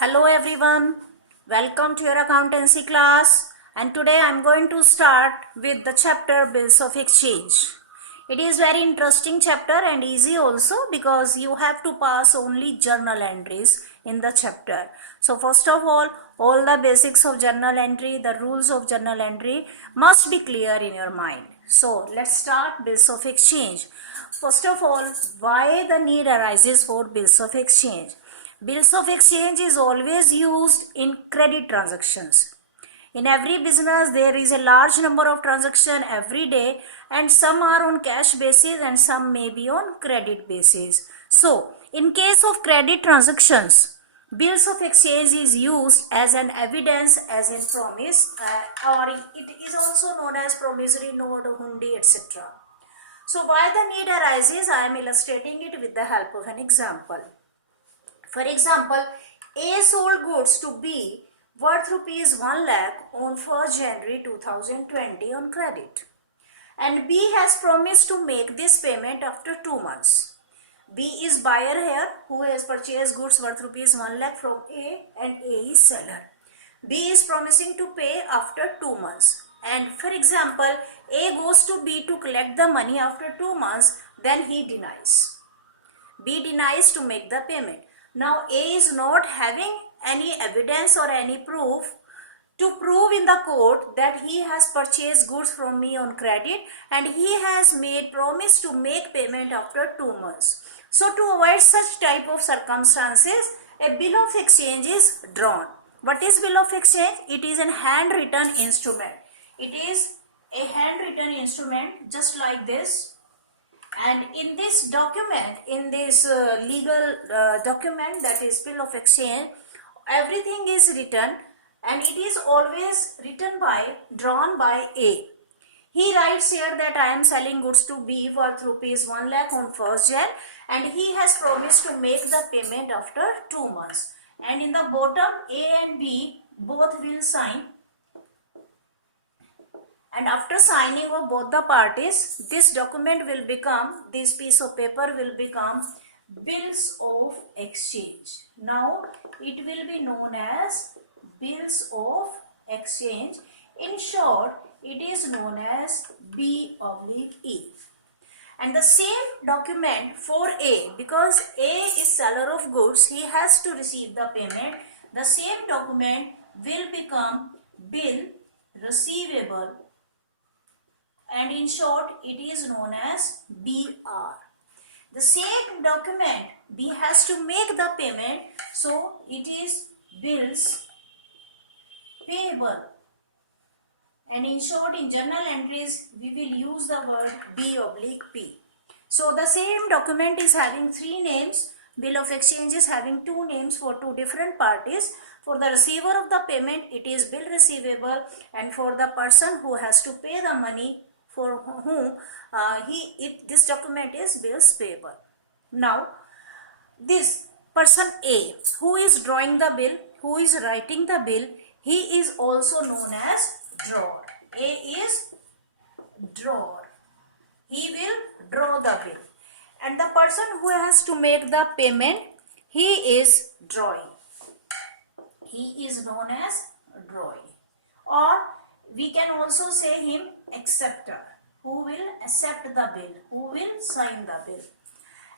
Hello everyone, welcome to your accountancy class, and today I am going to start with the chapter Bills of Exchange. It is very interesting chapter and easy also because you have to pass only journal entries in the chapter. So first of all the basics of journal entry, the rules of journal entry must be clear in your mind. So let's start Bills of Exchange. First of all, why the need arises for Bills of Exchange? Bills of exchange is always used in credit transactions. In every business, there is a large number of transactions every day, and some are on cash basis and some may be on credit basis. So, in case of credit transactions, bills of exchange is used as an evidence, as in promise, or it is also known as promissory note, hundi, etc. So, why the need arises? I am illustrating it with the help of an example. For example, A sold goods to B worth rupees 1 lakh on 1st January 2020 on credit. And B has promised to make this payment after 2 months. B is buyer here who has purchased goods worth rupees 1 lakh from A and A is seller. B is promising to pay after 2 months. And for example, A goes to B to collect the money after 2 months, then he denies. B denies to make the payment. Now A is not having any evidence or any proof to prove in the court that he has purchased goods from me on credit and he has made promise to make payment after 2 months. So to avoid such type of circumstances, a bill of exchange is drawn. What is bill of exchange? It is a handwritten instrument. It is a handwritten instrument just like this. And in this document, in this legal document, that is bill of exchange, everything is written and it is always written by, drawn by A. He writes here that I am selling goods to B worth rupees 1 lakh on 1st Jan and he has promised to make the payment after 2 months. And in the bottom, A and B both will sign. And after signing of both the parties, this document will become, this piece of paper will become bills of exchange. Now, it will be known as bills of exchange. In short, it is known as B/E. And the same document for A, because A is seller of goods, he has to receive the payment. The same document will become bill receivable, and in short it is known as BR. The same document, B has to make the payment, so it is bills payable, and in short in journal entries we will use the word B/P. So the same document is having 3 names. Bill of exchange is having 2 names for 2 different parties. For the receiver of the payment, it is bill receivable, and for the person who has to pay the money, for whom this document is bills payable. Now, this person A, who is drawing the bill, who is writing the bill, he is also known as drawer. A is drawer. He will draw the bill. And the person who has to make the payment, he is drawing. He is known as drawing. Or we can also say him acceptor, who will accept the bill, who will sign the bill.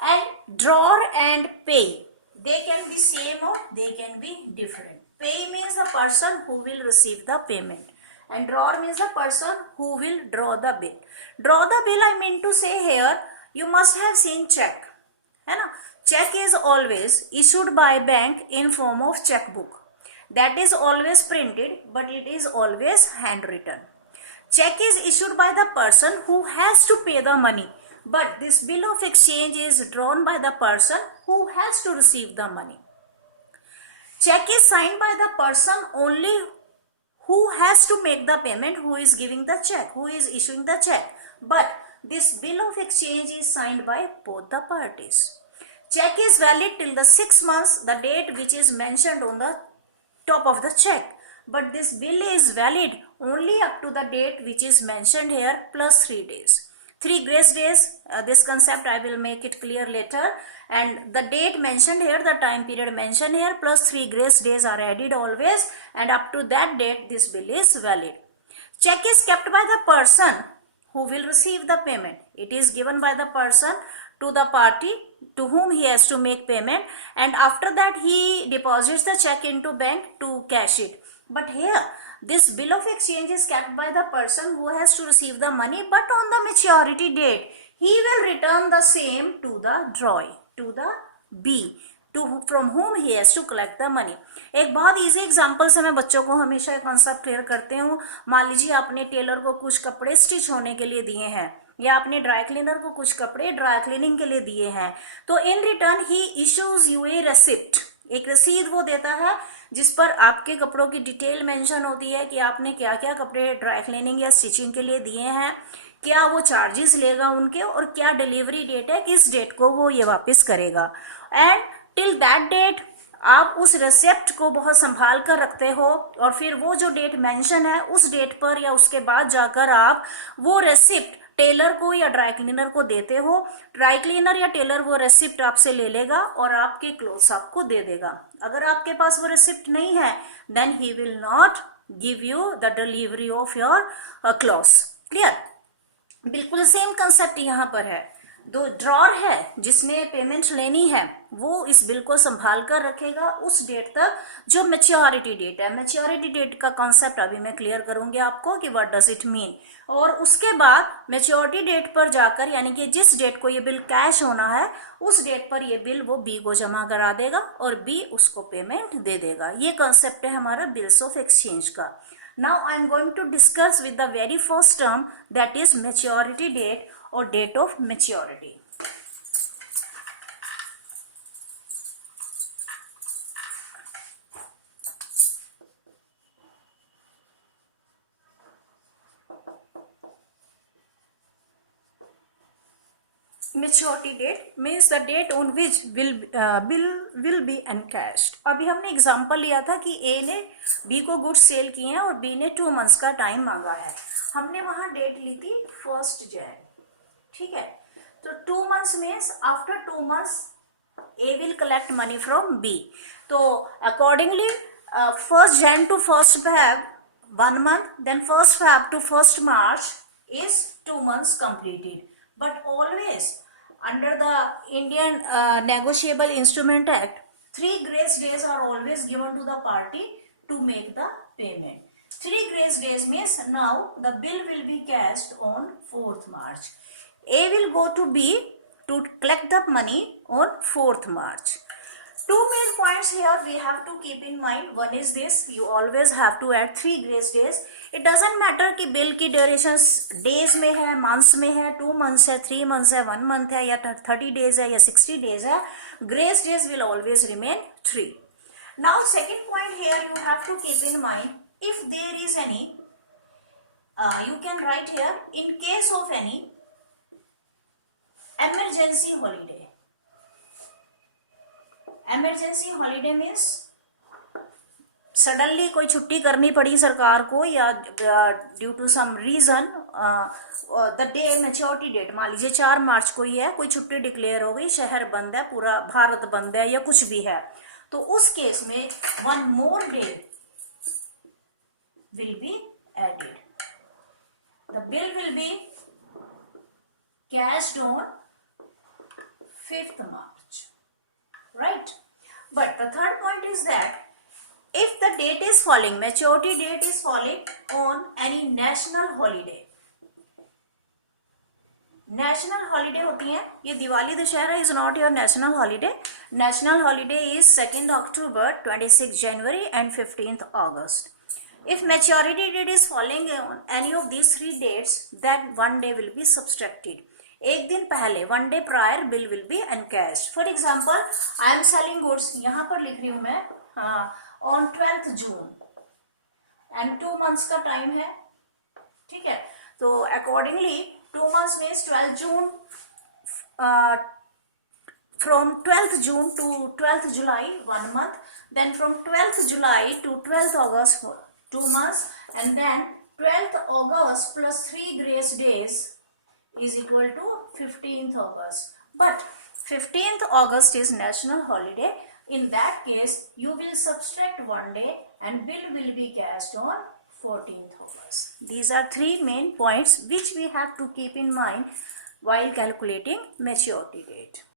And drawer and pay, they can be same or they can be different. Pay means the person who will receive the payment, and drawer means the person who will draw the bill. Draw the bill, I mean to say here, you must have seen check. Check is always issued by bank in form of checkbook. That is always printed, but it is always handwritten. Check is issued by the person who has to pay the money, but this bill of exchange is drawn by the person who has to receive the money. Check is signed by the person only who has to make the payment, who is giving the check, who is issuing the check. But this bill of exchange is signed by both the parties. Check is valid till the 6 months, the date which is mentioned on the top of the check. But this bill is valid only up to the date which is mentioned here plus 3 days. 3 grace days, this concept I will make it clear later, and the date mentioned here, the time period mentioned here, plus 3 grace days are added always, and up to that date this bill is valid. Check is kept by the person who will receive the payment. It is given by the person to the party to whom he has to make payment, and after that he deposits the check into bank to cash it. But here this bill of exchange is kept by the person who has to receive the money, but on the maturity date he will return the same to the drawee, to the B, to from whom he has to collect the money. एक बहुत easy example से मैं बच्चों को हमेशा concept clear करते हूँ. मान लीजिए आपने टेलर को कुछ कपड़े स्टिच होने के लिए दिए हैं, या आपने ड्राई क्लीनर को कुछ कपड़े ड्राई क्लीनिंग के लिए दिए हैं, तो in return he issues U A receipt, एक रसीद वो देता है जिस पर आपके कपड़ों की डिटेल मेंशन होती है कि आपने क्या क्या कपड़े ड्राई क्लीनिंग या स्टिचिंग के लिए दिए हैं, क्या वो चार्जेस लेगा उनके, और क्या डिलीवरी डेट है, किस डेट को वो ये वापस करेगा. एंड टिल दैट डेट आप उस रेसिप्ट को बहुत संभाल कर रखते हो, और फिर वो जो डेट मेंशन है उस डेट पर या उसके बाद जाकर आप वो रेसिप्ट टेलर को या ड्राई क्लीनर को देते हो. ड्राई क्लीनर या टेलर वो रेसिप्ट आपसे ले लेगा और आपके क्लोथ्स आपको दे देगा. अगर आपके पास वो रेसिप्ट नहीं है, then he will not give you the delivery of your clothes. Clear? बिल्कुल सेम कंसेप्ट यहाँ पर है. दो ड्रॉर है जिसने पेमेंट लेनी है, वो इस बिल को संभाल कर रखेगा उस डेट तक जो मैच्योरिटी डेट है. मैच्योरिटी डेट का कॉन्सेप्ट अभी मैं क्लियर करूंगी आपको कि व्हाट डज इट मीन. और उसके बाद मैच्योरिटी डेट पर जाकर, यानी कि जिस डेट को ये बिल कैश होना है उस डेट पर ये बिल वो बी को जमा करा देगा और बी उसको पेमेंट दे देगा. ये कॉन्सेप्ट है हमारा बिल्स ऑफ एक्सचेंज का. Now I am going to discuss with the very first term, that is maturity date or date of maturity. Maturity date means the date on which bill will be encashed. अभी हमने example लिया था कि A ने B को goods sale किए हैं और B ने 2 मंथ्स का टाइम मांगा है. हमने वहां डेट ली थी 1 Jan. ठीक है, तो 2 months means after 2 months A will collect money from B. तो accordingly 1 Jan to 1 Feb 1 month, then 1 Feb to 1 March is 2 months completed. But always under the Indian Negotiable Instrument Act, 3 grace days are always given to the party to make the payment. 3 grace days means now the bill will be cashed on 4th March. A will go to B to collect the money on 4th March. 2 main points here we have to keep in mind. One is this, you always have to add 3 grace days. It doesn't matter कि bill की duration days में है, months में है, 2 months है, 3 months है, 1 month है, या 30 डेज है या 60 डेज है, grace days will always remain 3. Now second point here you have to keep in mind, if there is any you can write here, in case of any emergency holiday. Emergency holiday means suddenly कोई छुट्टी करनी पड़ी सरकार को, या due to some reason the day maturity date, मान लीजिए 4 मार्च को ही है, कोई छुट्टी डिक्लेयर हो गई, शहर बंद है, पूरा भारत बंद है, या कुछ भी है, तो उस केस में 1 more day will be added. The bill will be cashed on 5th March, right? But the third point is that if the date is falling, maturity date is falling on any national holiday. National holiday होती है, ये Diwali Dussehra is not your national holiday. National holiday is 2 October, 26 January and 15th August. If maturity date is falling on any of these 3 dates, then 1 day will be subtracted. एक दिन पहले, 1 day prior bill will be encashed. For example, I am selling goods, यहाँ पर लिख रही हूँ मैं on 12th June and 2 months का टाइम है. ठीक है, तो accordingly 2 months means 12th June, from 12th June to 12th July 1 month, then from 12th July to 12th August 2 months, and then 12th August plus 3 grace days is equal to 15th August. But 15th August is national holiday. In that case, you will subtract one day and bill will be cashed on 14th August. These are three main points which we have to keep in mind while calculating maturity date.